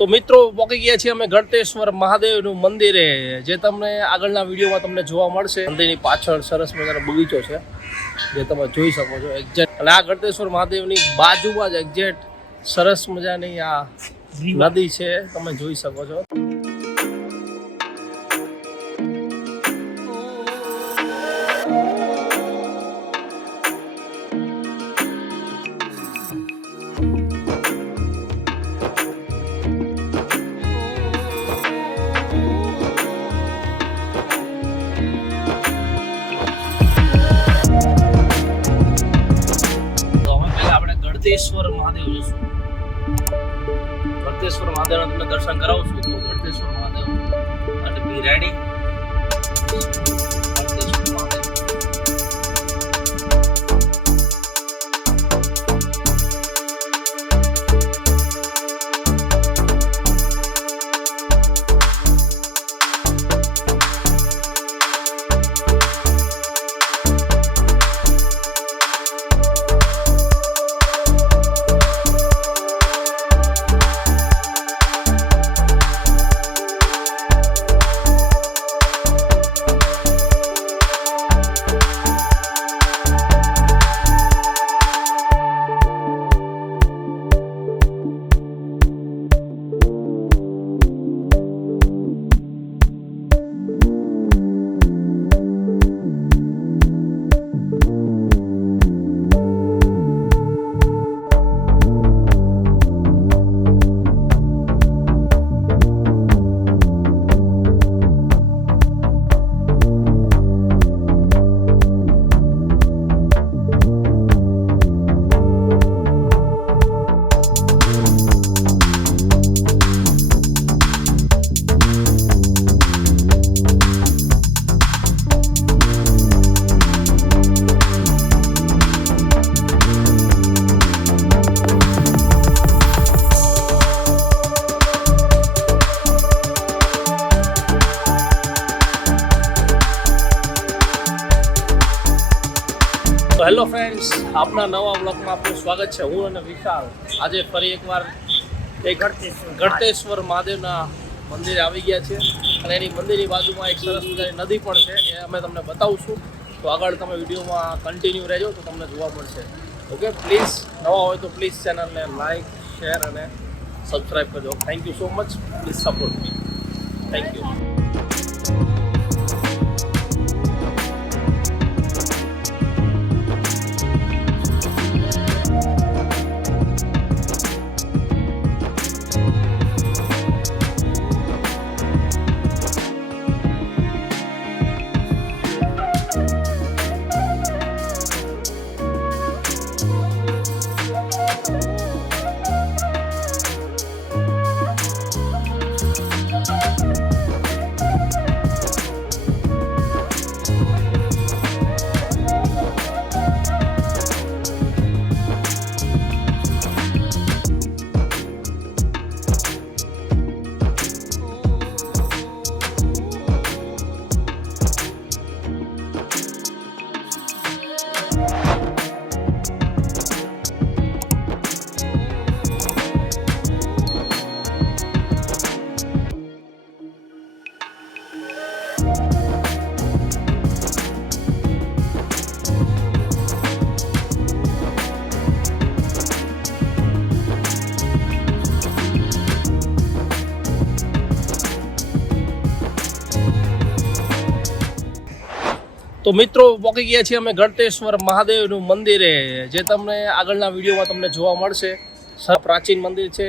તો મિત્રો પહોંચી ગયા છીએ અમે ગળતેશ્વર મહાદેવનું મંદિરે, જે તમને આગળના વિડીયોમાં તમને જોવા મળશે. મંદિરની પાછળ સરસ મજાનો બગીચો છે જે તમે જોઈ શકો છો એક્ઝેક્ટ. અને આ ગળતેશ્વર મહાદેવની બાજુમાં જ એક્ઝેક્ટ સરસ મજાની આ નદી છે, તમે જોઈ શકો છો. ગળતેશ્વર મહાદેવ જશું. ગળતેશ્વર મહાદેવના તમને દર્શન કરાવશું. તો ગળતેશ્વર મહાદેવ માટે be ready. Galteshwar Mahadev hello friends, આપના નવા બ્લોગમાં આપનું સ્વાગત છે. હું અને વિશાલ આજે ફરી એકવાર ગળતેશ્વર મહાદેવના મંદિરે આવી ગયા છે. અને એની મંદિરની બાજુમાં એક સરસ મજાની નદી પણ છે, એ અમે તમને બતાવશું. તો આગળ તમે વિડીયોમાં કન્ટિન્યુ રહેજો તો તમને જોવા મળશે. ઓકે, પ્લીઝ નવા હોય તો પ્લીઝ ચેનલને લાઈક, શેર અને સબસ્ક્રાઈબ કરજો. Thank you so much. Please support me. Thank you. તો મિત્રો પહોંચી ગયા છીએ અમે ગળતેશ્વર મહાદેવનું મંદિરે, જે તમને આગળના વિડીયોમાં તમને જોવા મળશે. પ્રાચીન મંદિર છે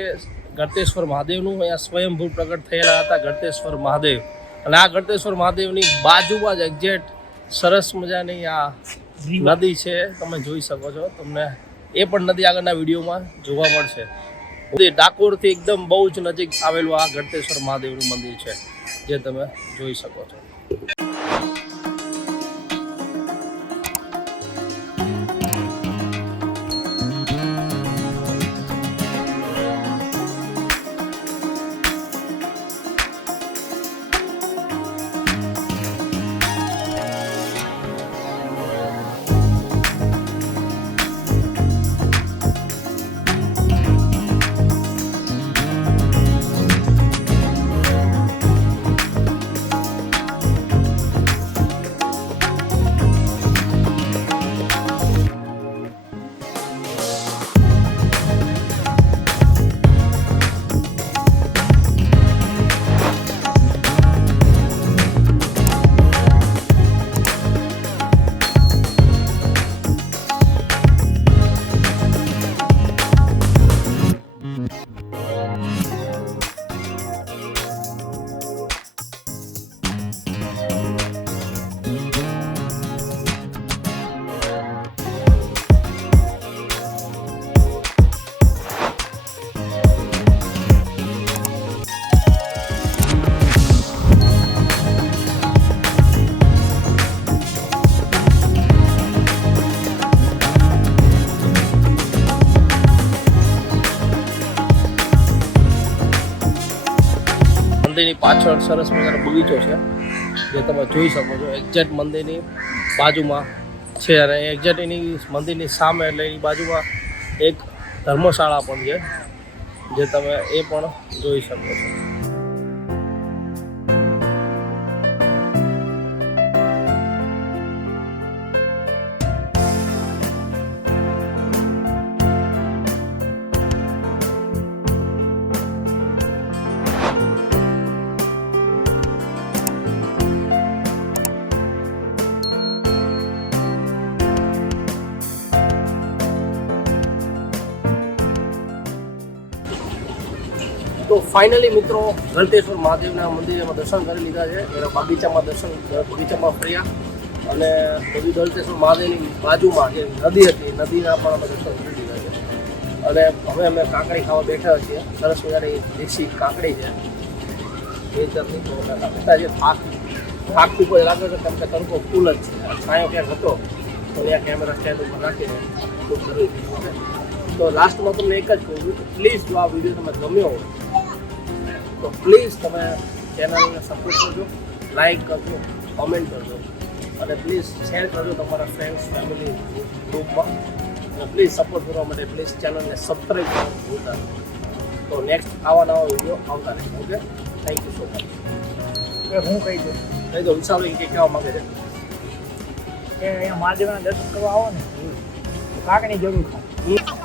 ગળતેશ્વર મહાદેવનું. અહીંયા સ્વયંભૂ પ્રગટ થયેલા હતા ગળતેશ્વર મહાદેવ. અને આ ગળતેશ્વર મહાદેવની બાજુમાં જ એક્ઝેક્ટ સરસ મજાની આ નદી છે, તમે જોઈ શકો છો. તમને એ પણ નદી આગળના વિડીયોમાં જોવા મળશે. ડાકોરથી એકદમ બહુ જ નજીક આવેલું આ ગળતેશ્વર મહાદેવનું મંદિર છે, જે તમે જોઈ શકો છો. મંદિરની પાછળ સરસ મજાનો બગીચો છે જે તમે જોઈ શકો છો. એક્ઝેક્ટ મંદિરની બાજુમાં છે અને એક્ઝેક્ટ એની મંદિરની સામે એટલે એની બાજુમાં એક ધર્મશાળા પણ છે જે તમે એ પણ જોઈ શકો છો. તો ફાઇનલી મિત્રો ગળતેશ્વર મહાદેવના મંદિરમાં દર્શન કરી લીધા છે. એના બગીચામાં ફર્યા અને પછી ગળતેશ્વર મહાદેવની બાજુમાં જે નદી હતી નદીના પણ અમે દર્શન કરી લીધા છે. અને હવે અમે કાકડી ખાવા બેઠા છીએ. સરસ મજાની દેશી કાકડી છે એ જમની છે. થાક ખૂબ જ લાગે છે કેમ કે તડકો ફૂલ જ છે. છાંયો ક્યાંક હતો તો ત્યાં કેમેરા સ્ટેન્ડ ઉપર રાખીને ખૂબ જરૂરી છે. તો લાસ્ટમાં તમને એક જ કહું છું કે પ્લીઝ જો આ વિડીયો તમે ગમ્યો હોય તો પ્લીઝ તમે ચેનલને સપોર્ટ કરજો, લાઈક કરજો, કોમેન્ટ કરજો અને પ્લીઝ શેર કરજો તમારા ફ્રેન્ડ્સ ફેમિલી ગ્રુપમાં. અને પ્લીઝ સપોર્ટ કરવા માટે પ્લીઝ ચેનલને સબસ્ક્રાઈબ કરવાનું ભૂલતા નહીં. તો નેક્સ્ટ આવા નવા વિડીયો આવતા રહેશે. Okay, thank you so much. હું કહી દઉં કહી દો વિશાલ એ કહેવા માગે છે કે અહીંયા મહાદેવના દર્શન કરવા આવો ને તો કાકની જરૂર થાય.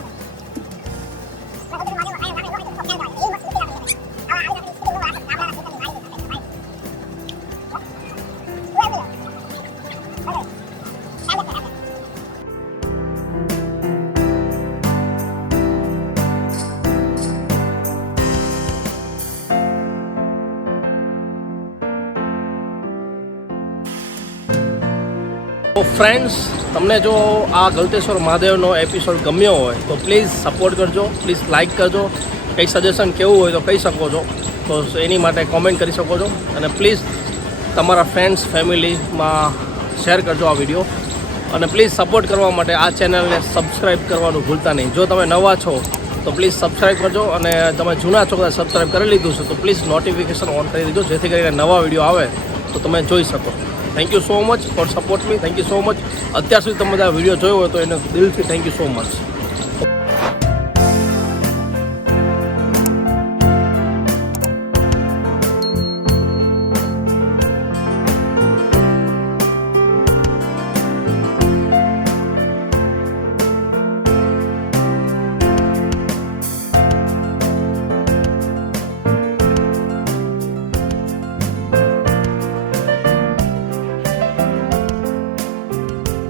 તો ફ્રેન્ડ્સ, તમને જો આ ગળતેશ્વર મહાદેવનો એપિસોડ ગમ્યો હોય તો પ્લીઝ સપોર્ટ કરજો, પ્લીઝ લાઇક કરજો. કંઈ સજેશન કેવું હોય તો કહી શકો છો, તો એની માટે કોમેન્ટ કરી શકો છો. અને પ્લીઝ તમારા ફ્રેન્ડ્સ ફેમિલીમાં શેર કરજો આ વિડીયો. અને પ્લીઝ સપોર્ટ કરવા માટે આ ચેનલને સબસ્ક્રાઈબ કરવાનું ભૂલતા નહીં. જો તમે નવા છો તો પ્લીઝ સબસ્ક્રાઈબ કરજો અને તમે જૂના છો કદાચ સબસ્ક્રાઈબ કરી લીધું છે તો પ્લીઝ નોટિફિકેશન ઓન કરી દીધો જેથી કરીને નવા વિડીયો આવે તો તમે જોઈ શકો. Thank you so much for support me. Thank you so much. અત્યાર સુધી તમે બધા વિડીયો જોયો હોય તો એને દિલથી થેન્ક યુ સો મચ.